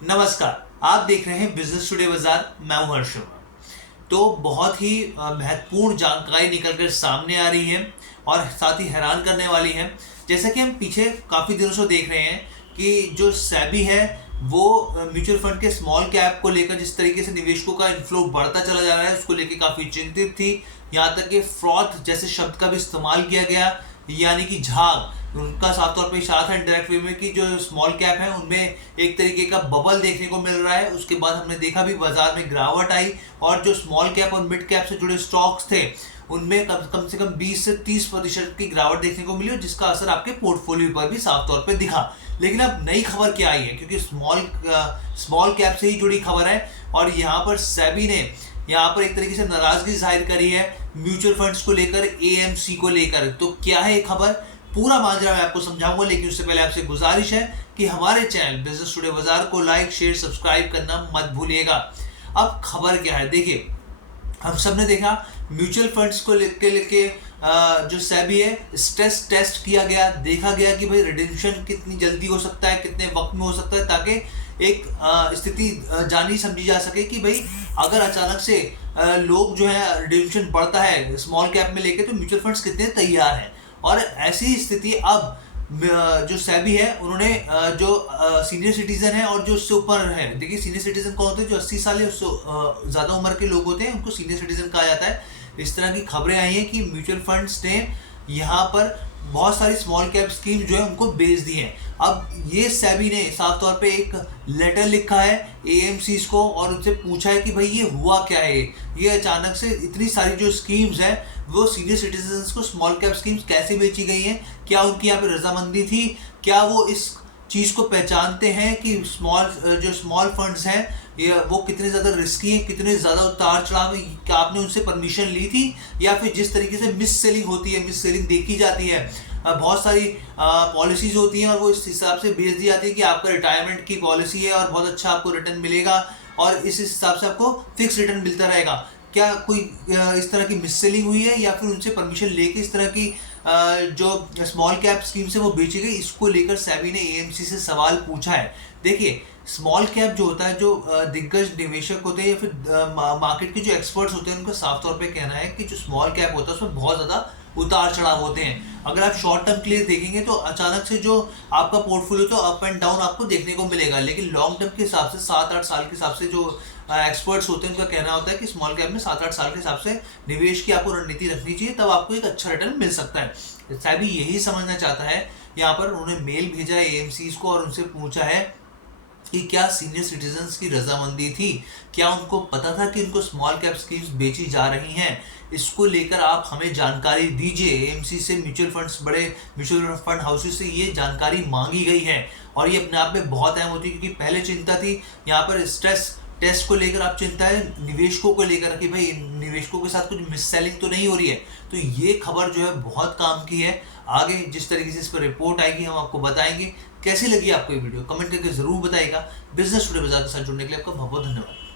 नमस्कार, आप देख रहे हैं बिजनेस टुडे बाजार। मैं हूं हर्ष शर्मा। तो बहुत ही महत्वपूर्ण जानकारी निकल कर सामने आ रही है और साथ ही हैरान करने वाली है। जैसा कि हम पीछे काफी दिनों से देख रहे हैं कि जो सेबी है वो म्यूचुअल फंड के स्मॉल कैप को लेकर जिस तरीके से निवेशकों का इन्फ्लो बढ़ता चला जा रहा है उसको लेकर काफी चिंतित थी। यहाँ तक कि फ्रॉड जैसे शब्द का भी इस्तेमाल किया गया, यानी कि झाग उनका साफ तौर पे इशारा था इनडायरेक्ट वे में कि जो स्मॉल कैप है उनमें एक तरीके का बबल देखने को मिल रहा है। उसके बाद हमने देखा भी बाजार में गिरावट आई और जो स्मॉल कैप और मिड कैप से जुड़े स्टॉक्स थे उनमें कम से कम 20 से 30% की गिरावट देखने को मिली और जिसका असर आपके पोर्टफोलियो पर भी साफ तौर पे दिखा। लेकिन अब नई खबर क्या आई है, क्योंकि स्मॉल कैप से ही जुड़ी खबर है और यहाँ पर सेबी ने यहाँ पर एक तरीके से नाराजगी जाहिर करी है म्यूचुअल फंड्स को लेकर, एएमसी को लेकर। तो क्या है ये खबर, पूरा माजरा मैं आपको समझाऊंगा, लेकिन उससे पहले आपसे गुजारिश है कि हमारे चैनल बिजनेस टुडे बाजार को लाइक शेयर सब्सक्राइब करना मत भूलिएगा। अब खबर क्या है, देखिए हम सब ने देखा म्यूचुअल फंड्स को लेके जो सेबी है स्ट्रेस टेस्ट किया गया, देखा गया कि भाई रिडेम्पशन कितनी जल्दी हो सकता है, कितने वक्त में हो सकता है, ताकि एक स्थिति जानी समझी जा सके कि भाई अगर अचानक से लोग जो है रिडेम्पशन बढ़ता है स्मॉल कैप में लेके तो म्यूचुअल फंड्स कितने तैयार हैं। और ऐसी स्थिति अब जो सेबी है उन्होंने जो सीनियर सिटीजन है और जो उससे ऊपर है, देखिए सीनियर सिटीजन कौन होते हैं, जो 80 साल या उससे ज़्यादा उम्र के लोग होते हैं उनको सीनियर सिटीजन कहा जाता है। इस तरह की खबरें आई हैं कि म्यूचुअल फंड्स ने यहाँ पर बहुत सारी स्मॉल कैप स्कीम जो है उनको बेच दी है। अब ये सेबी ने साफ तौर पे एक लेटर लिखा है एएमसीज को और उनसे पूछा है कि भाई ये हुआ क्या है, ये अचानक से इतनी सारी जो स्कीम्स हैं वो सीनियर सिटीजन्स को स्मॉल कैप स्कीम्स कैसे बेची गई हैं, क्या उनकी यहाँ पे रजामंदी थी, क्या वो इस चीज़ को पहचानते हैं कि जो स्मॉल फंड्स हैं ये वो कितने ज़्यादा रिस्की हैं, कितने ज़्यादा उतार चढ़ाव हैं, क्या आपने उनसे परमिशन ली थी, या फिर जिस तरीके से मिस सेलिंग होती है, मिस सेलिंग देखी जाती है, बहुत सारी पॉलिसीज होती हैं और वो इस हिसाब से भेज दी जाती है कि आपका रिटायरमेंट की पॉलिसी है और बहुत अच्छा आपको रिटर्न मिलेगा और इस हिसाब से आपको फिक्स रिटर्न मिलता रहेगा। क्या कोई इस तरह की मिस सेलिंग हुई है या फिर उनसे परमिशन लेके इस तरह की जो स्मॉल कैप स्कीम से वो बेची गई, इसको लेकर सेबी ने एएमसी से सवाल पूछा है। देखिए स्मॉल कैप जो होता है, जो दिग्गज निवेशक होते हैं या फिर मार्केट के जो एक्सपर्ट्स होते हैं उनका साफ तौर पे कहना है कि जो स्मॉल कैप होता है उसमें बहुत ज़्यादा उतार चढ़ाव होते हैं। अगर आप शॉर्ट टर्म के लिए देखेंगे तो अचानक से जो आपका पोर्टफोलियो तो अप एंड डाउन आपको देखने को मिलेगा, लेकिन लॉन्ग टर्म के हिसाब से 7-8 साल के हिसाब से जो एक्सपर्ट्स होते हैं उनका कहना होता है कि स्मॉल कैप में 7-8 साल के हिसाब से निवेश की आपको रणनीति रखनी चाहिए, तब आपको एक अच्छा रिटर्न मिल सकता है। सेबी यही समझना चाहता है। यहाँ पर उन्होंने मेल भेजा है एएमसीज को और उनसे पूछा है कि क्या सीनियर सिटीजन्स की रजामंदी थी, क्या उनको पता था कि उनको स्मॉल कैप स्कीम्स बेची जा रही हैं, इसको लेकर आप हमें जानकारी दीजिए। एएमसी से म्यूचुअल फंड्स, बड़े म्यूचुअल फंड हाउसेस से ये जानकारी मांगी गई है और ये अपने आप में बहुत अहम होती है, क्योंकि पहले चिंता थी यहाँ पर स्ट्रेस टेस्ट को लेकर, आप चिंता है निवेशकों को लेकर कि भाई निवेशकों के साथ कुछ मिस सेलिंग तो नहीं हो रही है। तो ये खबर जो है बहुत काम की है। आगे जिस तरीके से इस पर रिपोर्ट आएगी हम आपको बताएंगे। कैसी लगी आपको ये वीडियो कमेंट करके जरूर बताइएगा। बिजनेस टुडे बाजार के साथ जुड़ने के लिए आपका बहुत बहुत धन्यवाद।